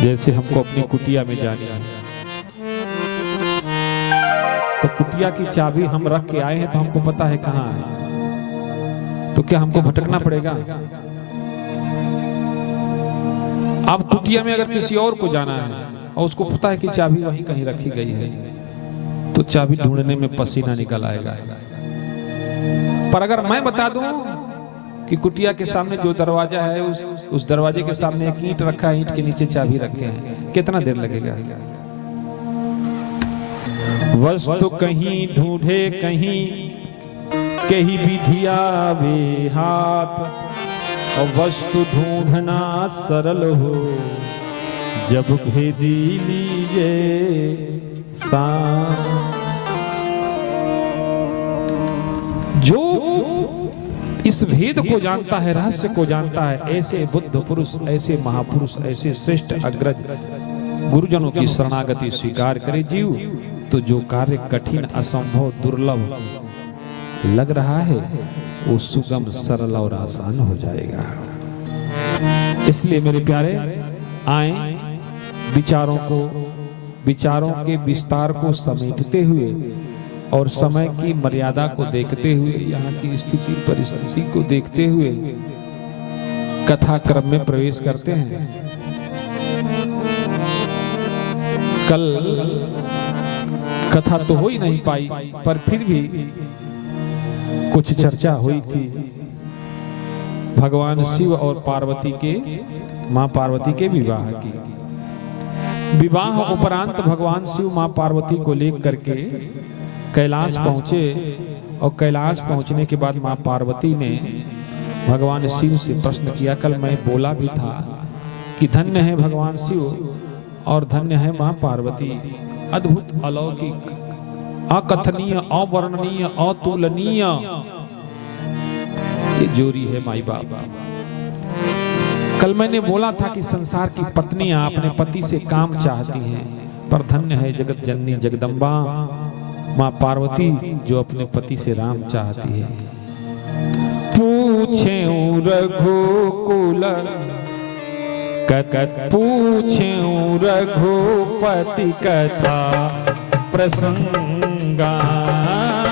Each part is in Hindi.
जैसे हमको अपनी कुटिया में जानी है, तो कुटिया की चाबी हम रख के आए हैं तो हमको पता है कहाँ है, तो क्या हमको भटकना पड़ेगा? अब कुटिया में अगर किसी और को जाना है और उसको पता है कि चाबी वहीं कहीं रखी गई है, तो चाबी ढूंढने में पसीना निकल आएगा। पर अगर मैं बता दूं कि कुटिया के सामने जो दरवाजा है उस दरवाजे के सामने एक ईंट रखा है, ईंट के नीचे चाबी रखे हैं, कितना देर लगेगा? वस्तु कहीं ढूंढे कहीं कहीं विधिया वे हाथ, और वस्तु ढूंढना सरल हो जब भेदी लीजिए साथ। जो इस भेद को जानता है, रहस्य को जानता है, ऐसे बुद्ध पुरुष, ऐसे महापुरुष, ऐसे श्रेष्ठ अग्रज गुरुजनों की शरणागति स्वीकार करे जीव, तो जो कार्य कठिन, असंभव, दुर्लभ लग रहा है वो सुगम, सरल और आसान हो जाएगा। इसलिए मेरे प्यारे, आए विचारों के विस्तार को समेटते हुए और समय की मर्यादा को देखते हुए, यहाँ की स्थिति परिस्थिति को देखते हुए कथा क्रम में प्रवेश करते हैं। कल कथा तो हो ही नहीं पाई, पर फिर भी कुछ चर्चा हुई थी भगवान शिव और पार्वती के, मां पार्वती के विवाह की। विवाह उपरांत भगवान शिव मां पार्वती को लेकर के कैलाश पहुंचे, और कैलाश पहुंचने के बाद मां पार्वती ने भगवान शिव से प्रश्न किया। कल मैं बोला भी था कि धन्य है भगवान शिव और धन्य है मां पार्वती, अद्भुत, अलौकिक, अकथनीय, अवर्णनीय, अतुलनीय ये जोड़ी है माई बाप। कल मैंने बोला था कि संसार की पत्नियां अपने पति से काम चाहती हैं, पर धन्य है जगत जननी जगदम्बा मां पार्वती जो अपने पति से राम चाहती है। पूछे रघुकुल पूछे रघुपति कथा प्रसंगा,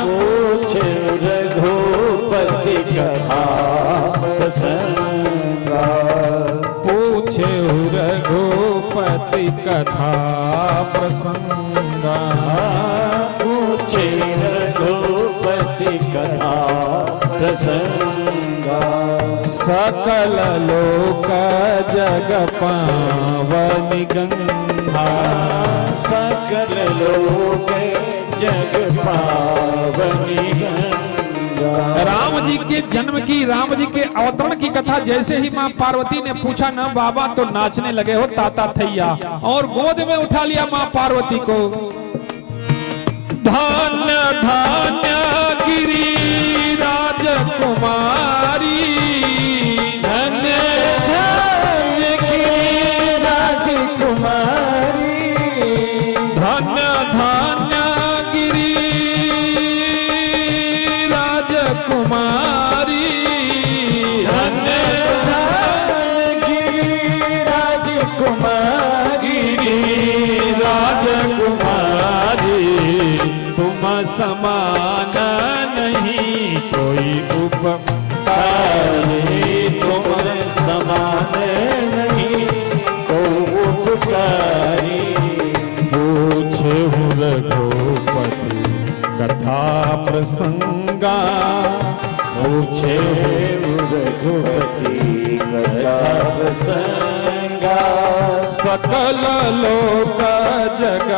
पूछे रघुपति कथा प्रसंगा, पूछे रघुपति कथा प्रसंगा, पूछे रघुपति कथा प्रसंगा। सकल लोक जग पावनि गंगा, सकल लोक जग पावनि गंगा। राम जी के जन्म की, राम जी के अवतरण की कथा जैसे ही मां पार्वती ने पूछा ना बाबा, तो नाचने लगे हो ताता थैया, और गोद में उठा लिया मां पार्वती को। धान्य धान्य गिरी राजकुमारी, धन्य धन्य गिरी राजकुमारी, धन्य धान्य गिरी राजकुमारी, धन्य धन्य गिरी राजकुमारी, राजकुमारी तुम समान नहीं कोई उपकारी, तुम समान नहीं तो उपकारी। पूछे रघुपति कथा प्रसंगा, पूछे रघुपति कथा प्रसंगा। सकल लोक जग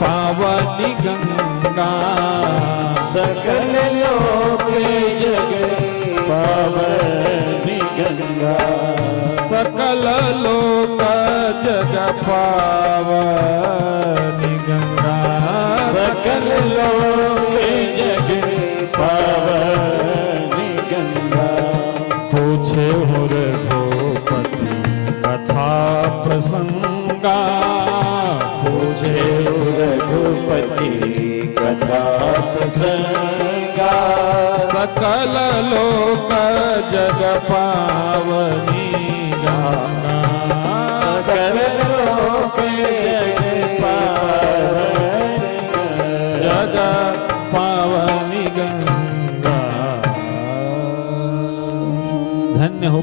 पावनि गंगा, सकल लोक जग पावनि गंगा, सकल लोक जग पावनि गंगा, सकल लोक जग पावनि गंगा। पूछे रघुपति कथा प्रसंगा, पूछे रघुपति कथा प्रसंगा। सकल लोक जग पावनि गंगा, सकल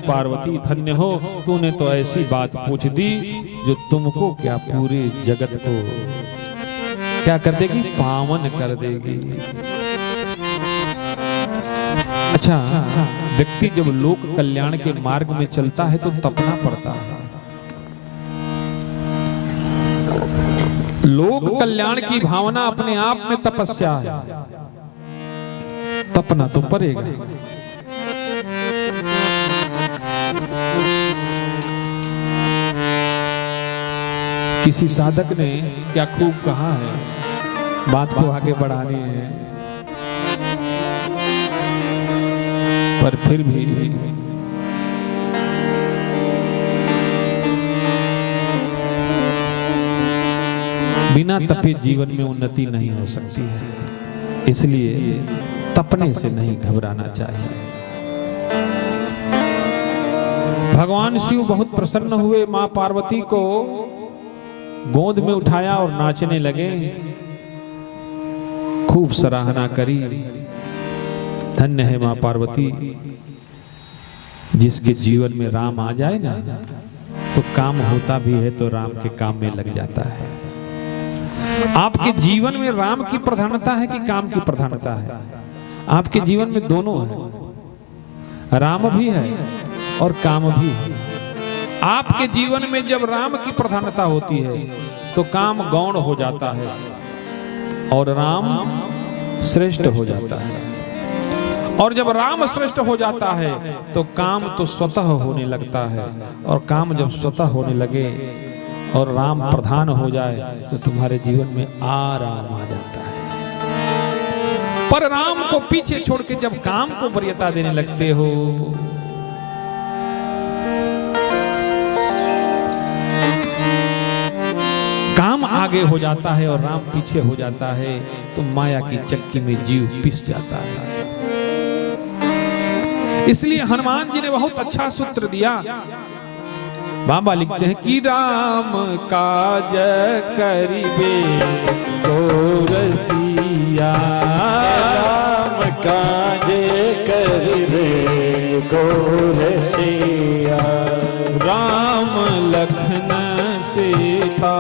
पार्वती धन्य हो, तूने तो ऐसी बात पूछ दी जो तुमको क्या पूरे जगत को क्या कर देगी, पावन कर देगी। अच्छा, व्यक्ति जब लोक कल्याण के मार्ग में चलता है तो तपना पड़ता है। लोक कल्याण की भावना अपने आप में तपस्या है, तपना तो पड़ेगा। किसी साधक ने क्या खूब कहा है, बात को आगे बढ़ानी है, पर फिर भी बिना तपे जीवन में उन्नति नहीं हो सकती है। इसलिए तपने से नहीं घबराना चाहिए। भगवान शिव बहुत प्रसन्न हुए, मां पार्वती को गोद में उठाया और नाचने लगे, खूब सराहना करी। धन्य है मां पार्वती, जिसके जीवन में राम आ जाए ना तो काम होता भी है तो राम के काम में लग जाता है। आपके जीवन में राम की प्रधानता है कि काम की प्रधानता है? आपके जीवन में दोनों है, राम भी है और काम भी है। आपके जीवन में जब राम की प्रधानता होती है तो काम गौण हो जाता है और राम श्रेष्ठ हो जाता है, और जब राम श्रेष्ठ हो जाता है तो काम तो स्वतः होने लगता है, और काम जब स्वतः होने लगे और राम प्रधान हो जाए तो तुम्हारे जीवन में आराम आ जाता है। पर राम को पीछे छोड़ के जब काम को वरीयता देने लगते हो काम आगे हो जाता है और राम पीछे हो जाता है तो माया की चक्की में जीव पिस जाता है। इसलिए हनुमान जी ने बहुत अच्छा सूत्र दिया। बाबा लिखते हैं कि राम काज करिबे तो रसिया, राम काज करिबे को रसिया, राम लखन सीता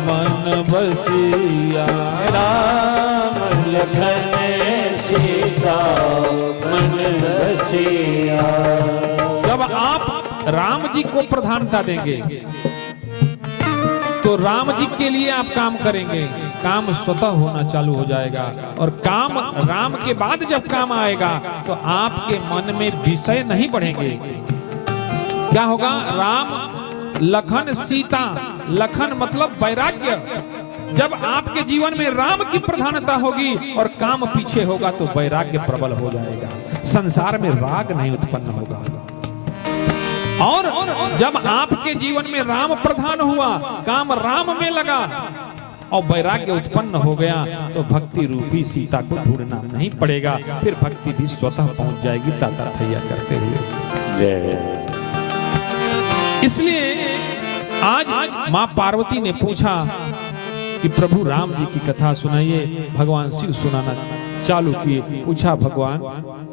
मन बसिया, राम लखन सीता मन बसिया। जब आप राम जी को प्रधानता देंगे तो राम जी के लिए आप काम करेंगे, काम स्वतः होना चालू हो जाएगा। और काम राम के बाद जब काम आएगा तो आपके मन में विषय नहीं बढ़ेंगे। क्या होगा? राम लखन सीता, लखन मतलब वैराग्य। जब आपके जीवन में राम की प्रधानता होगी और काम पीछे होगा तो वैराग्य प्रबल हो जाएगा, संसार में राग नहीं उत्पन्न होगा। और जब आपके जीवन में राम प्रधान हुआ, काम राम में लगा और वैराग्य उत्पन्न हो गया तो भक्ति रूपी सीता को ढूंढना नहीं पड़ेगा, फिर भक्ति भी स्वतः पहुंच जाएगी ताता थैया करते हुए। इसलिए आज मां पार्वती ने पूछा कि प्रभु राम जी की कथा सुनाइए। भगवान शिव सुनाना चालू किए। पूछा भगवान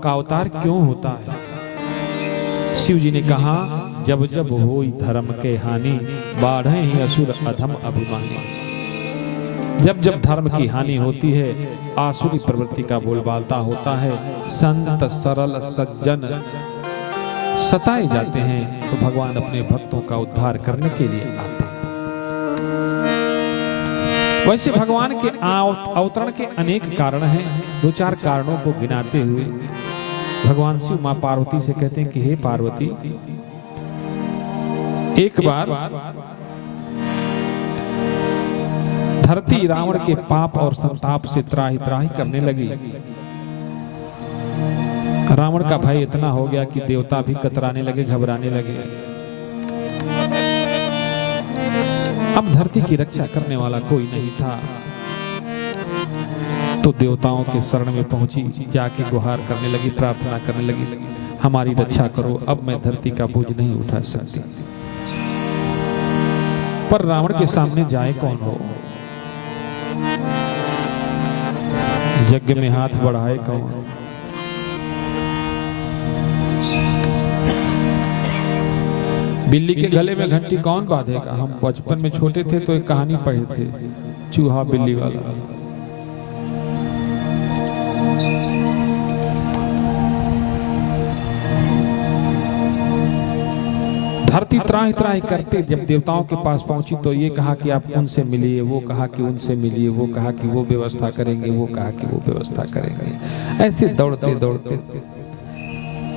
का अवतार क्यों होता है? शिव जी ने कहा जब जब होई धर्म के हानि, बाढ़े ही असुर अधम अभिमानी। जब जब धर्म की हानि होती है, आसुरी प्रवृत्ति का बोलबालता होता है, संत सरल सज्जन सताए जाते हैं तो भगवान अपने भक्तों का उद्धार करने के लिए आते हैं। वैसे भगवान के अवतरण के अनेक कारण हैं। दो चार कारणों को गिनाते हुए भगवान शिव मां पार्वती से कहते हैं कि हे पार्वती, एक बार धरती रावण के पाप और संताप से त्राही त्राही करने लगी। रावण का भय इतना हो गया कि देवता भी कतराने लगे, घबराने लगे। अब धरती की रक्षा करने वाला कोई नहीं था तो देवताओं के शरण में पहुंची, जाके गुहार करने लगी, प्रार्थना करने लगी, हमारी रक्षा करो, अब मैं धरती का बोझ नहीं उठा सकती। पर रावण के सामने जाए कौन हो? यज्ञ में हाथ बढ़ाए कौन? बिल्ली के गले में घंटी कौन बांधेगा? हम बचपन में छोटे थे तो एक कहानी पढ़े थे, चूहा बिल्ली वाला। धरती त्राहि त्राहि करते जब देवताओं के पास पहुंची तो ये कहा कि आप उनसे मिलिए, वो कहा कि उनसे मिलिए, वो कहा कि वो व्यवस्था करेंगे, वो कहा कि वो व्यवस्था करेंगे। ऐसे दौड़ते दौड़ते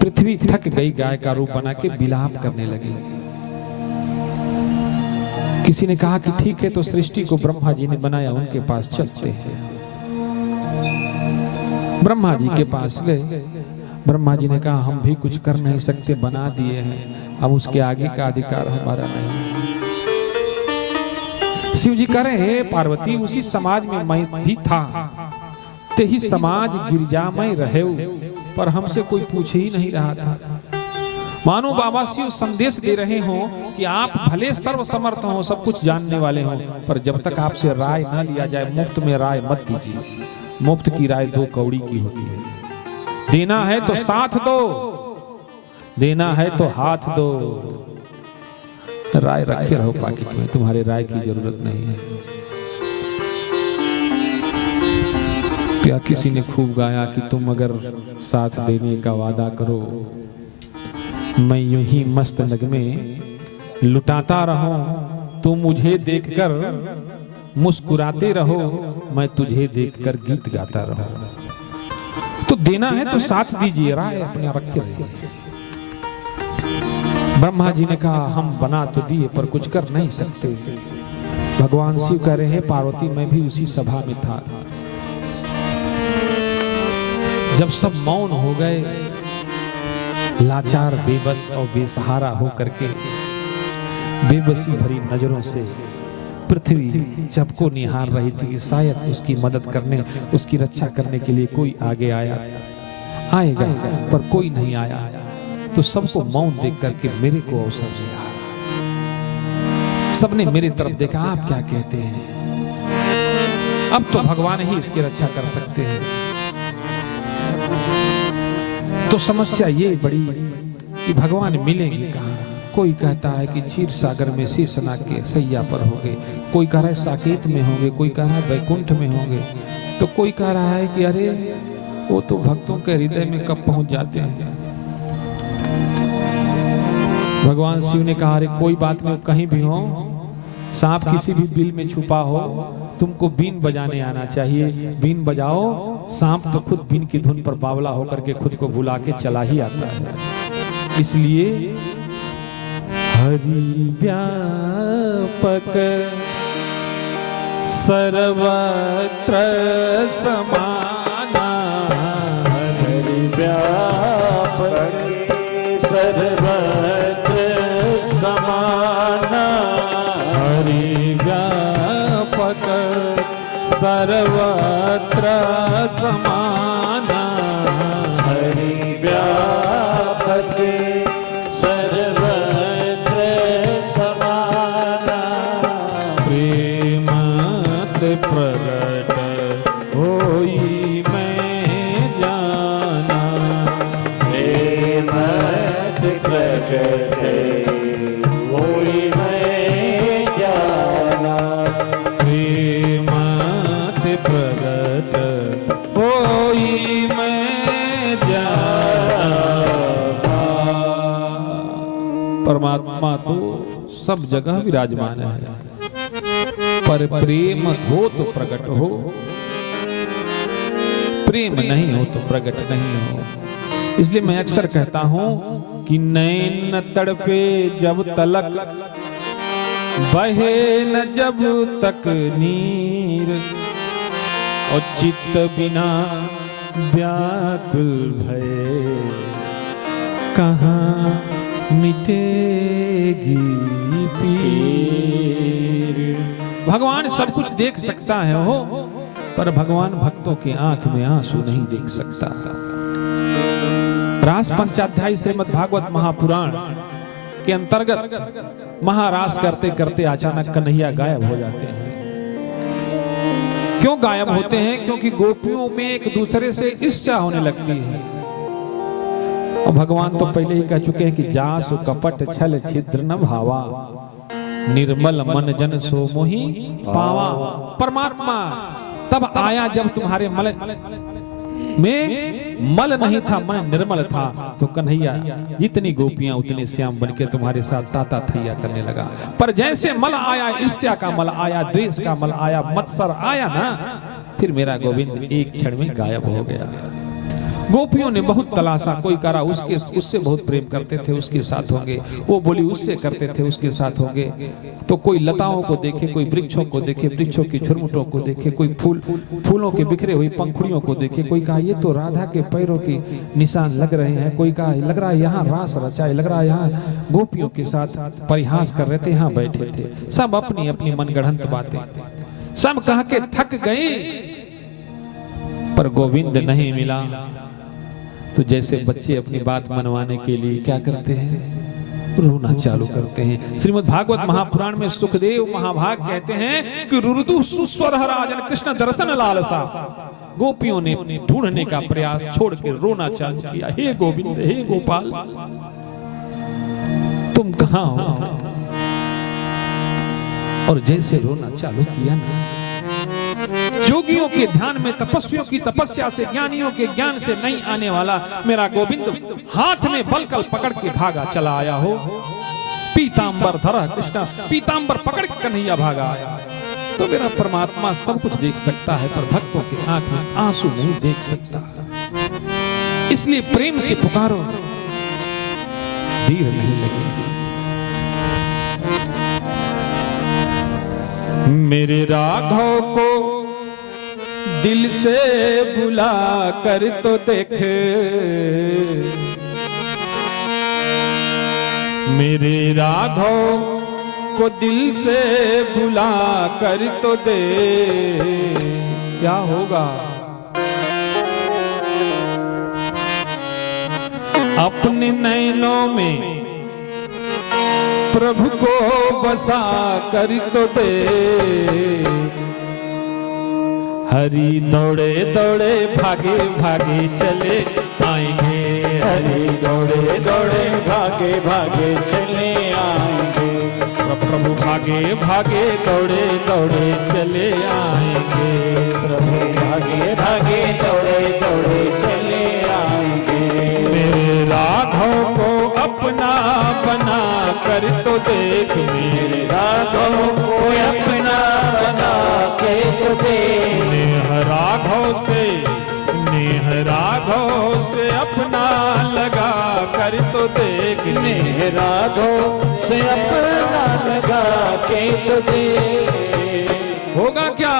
पृथ्वी थक गई, गाय का रूप बना के विलाप करने लगी। किसी ने कहा कि ठीक है, तो सृष्टि को ब्रह्मा जी ने बनाया, उनके पास चलते हैं। ब्रह्मा जी के पास गए। ब्रह्मा जी ने कहा हम भी कुछ कर नहीं सकते, बना दिए हैं, अब उसके आगे का अधिकार हमारा नहीं। शिव जी कह रहे हैं पार्वती, उसी समाज में मैं भी था, ते ही समाज गिरजामय रहे, पर हमसे कोई पूछ ही नहीं रहा था। मानो बाबा शिव संदेश दे रहे हो कि आप भले सर्वसमर्थ हो, सब कुछ जानने वाले हो, पर जब तक आपसे राय ना लिया जाए, मुफ्त में राय मत दीजिए। मुफ्त की राय 2 कौड़ी की होती है। देना है तो साथ दो, देना है तो हाथ दो। राय रखे रहो पॉकेट में, तुम्हारे राय की जरूरत नहीं है। क्या किसी ने खूब गाया कि तुम अगर साथ देने का वादा करो, मैं यूं ही मस्त नगमे लुटाता रहूं, तुम मुझे देखकर मुस्कुराते रहो, मैं तुझे देखकर गीत गाता रहूं। तो देना है तो साथ दीजिए, राय अपने रखे रहिए। ब्रह्मा जी ने कहा हम बना तो दिए पर कुछ कर नहीं सकते। भगवान शिव कह रहे हैं पार्वती मैं भी उसी सभा में था। जब सब मौन हो गए, लाचार बेबस और बेसहारा होकर के बेबसी भरी नजरों से पृथ्वी सबको निहार रही थी कि शायद उसकी मदद करने, उसकी रक्षा करने के लिए कोई आगे आएगा, पर कोई नहीं आया। तो सबको मौन देख करके मेरे को अवसर मिला। सबने मेरी तरफ देखा, आप क्या कहते हैं? अब तो भगवान ही इसकी रक्षा कर सकते हैं। तो समस्या ये बड़ी कि भगवान मिलेंगे कहाँ? कोई कहता है कि क्षीर सागर में शेषनाग के सैया पर होंगे, कोई कह रहा है साकेत में होंगे, कोई कह रहा है वैकुंठ में होंगे, तो कोई कह रहा है कि अरे वो तो भक्तों के हृदय में कब पहुंच जाते हैं। भगवान शिव ने कहा अरे कोई बात नहीं, कहीं भी हो, सांप किसी भी बिल में छुपा हो, तुमको बीन बजाने आना चाहिए। बीन बजाओ, सांप तो खुद बीन की धुन पर बावला होकर के खुद को भुला के चला ही आता है। इसलिए हरि व्यापक सर्वत्र समाना, हरि व्यापक सर्वत्र समाना, हरि व्यापक सर्वत्र समाना, हरि व्यापक सर्वत्र समाना, प्रेमत प्रगट होई मैं जाना, प्रेमत प्रगट होई मैं जाना, प्रेमत प्रगट होई मैं जाना। परमात्मा तो सब जगह विराजमान है, पर प्रेम हो तो प्रकट हो, प्रेम नहीं हो तो प्रकट नहीं हो। इसलिए मैं अक्सर कहता हूं कि नैन तड़पे जब तलक, बहे न जब तक नीर, और चित्त बिना व्याकुल भये, कहाँ मिटेगी पीर। भगवान सब कुछ देख सकता है हो, पर भगवान भक्तों की आंख में आंसू नहीं देख सकता। रास पंचाध्यायी श्रीमद् भागवत महापुराण के अंतर्गत महारास करते करते अचानक कन्हैया गायब हो जाते हैं। क्यों गायब होते हैं? क्योंकि गोपियों में एक दूसरे से ईर्ष्या होने लगती है। और भगवान तो पहले ही कह चुके हैं कि जासु कपट छल छिद्र न भावा, निर्मल मन जन सो मोहि पावा। परमात्मा तब आया जब तुम्हारे मल में मल नहीं था, मन निर्मल था। तो कन्हैया जितनी गोपियां उतने श्याम बनके तुम्हारे साथ ताता थैया करने लगा। पर जैसे मल आया, ईर्ष्या का मल आया, द्वेष का मल आया, मत्सर आया ना, फिर मेरा गोविंद एक क्षण में गायब हो गया। गोपियों ने बहुत तलाशा, कोई करा उससे बहुत प्रेम करते थे, उसके साथ होंगे, वो बोली उससे करते थे, उसके साथ होंगे। तो कोई लताओं को देखे, कोई वृक्षों को देखे, वृक्षों की झुरमुटों को देखे, कोई फूलों के बिखरे हुई पंखुड़ियों को देखे, कोई कहा ये तो राधा के पैरों की निशान लग रहे हैं, कोई कहा लग रहा है यहाँ रास रचाए, लग रहा है यहाँ गोपियों के साथ परिहास कर रहे थे, यहाँ बैठे थे। सब अपनी अपनी मनगढ़ंत बातें सब कह के थक गए, पर गोविंद नहीं मिला। तो जैसे बच्चे अपनी बात मनवाने के लिए क्या करते हैं, रोना चालू करते हैं। श्रीमद् भागवत महापुराण में सुखदेव महाभाग कहते हैं कि रुरुदु सुस्वर राजन कृष्ण दर्शन लालसा। गोपियों ने ढूंढने का प्रयास छोड़ के रोना चालू किया, हे गोविंद, हे गोपाल, तुम कहां हो। और जैसे रोना चालू किया ना, जोगियों के ध्यान में, तपस्वियों की तपस्या से, ज्ञानियों के ज्ञान से नहीं आने वाला मेरा गोविंद हाथ में बलकल पकड़ के भागा चला आया हो। पीतांबर धरा कृष्ण, पीतांबर पकड़ के कन्हैया भागा आया। तो मेरा परमात्मा सब कुछ देख सकता है, पर भक्तों की आंख में आंसू नहीं देख सकता। इसलिए प्रेम से पुकारो, देर नहीं लगेगी। मेरे राघव को दिल से बुला कर तो देख, मेरे राघव को दिल से बुला कर तो दे, क्या होगा। अपने नैनों में प्रभु को बसा कर तो दे। हरि दौड़े दौड़े भागे भागे चले आएंगे, हरि दौड़े दौड़े भागे भागे चले आएंगे। प्रभु भागे भागे दौड़े दौड़े चले आएंगे, प्रभु भागे भागे दौड़े दौड़े चले आएंगे। मेरे राघव को अपना बना कर तो देख, मेरे राघव को अपना बना के तो देख। राघव से अपना लगा कर तो देख, नेह राघव से अपना लगा के तो देख। होगा क्या।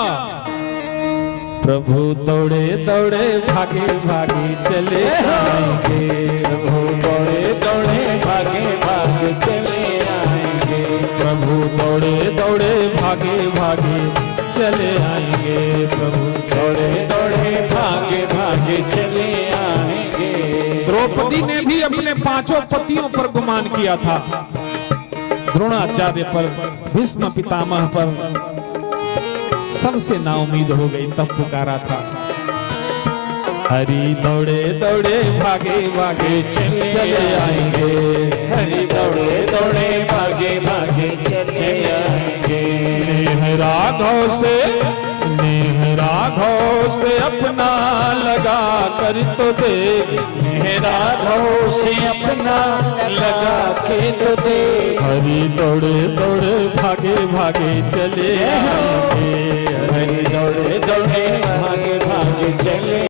प्रभु दौड़े दौड़े भागे भागे चले आएंगे, प्रभु दौड़े दौड़े भागे भागे चले आएंगे। प्रभु दौड़े दौड़े भागे भागे चले आएंगे, प्रभु दौड़े दौड़े भागे भागे चले आएंगे। द्रौपदी ने भी अपने पांचों पतियों पर गुमान किया था, द्रोणाचार्य पर, भीष्म पितामह पर, सबसे नाउम्मीद हो गई, तब पुकारा था। हरि दौड़े दौड़े भागे भागे चले आएंगे, हरि दौड़े दौड़े भागे भागे चले आएंगे। नेह राघव से अपना लगा कर तो देख, नेह राघव से अपना लगा के तो देख। हरि दौड़े दौड़े भागे भागे चले आएंगे, हरि दौड़े दौड़े भागे भागे चले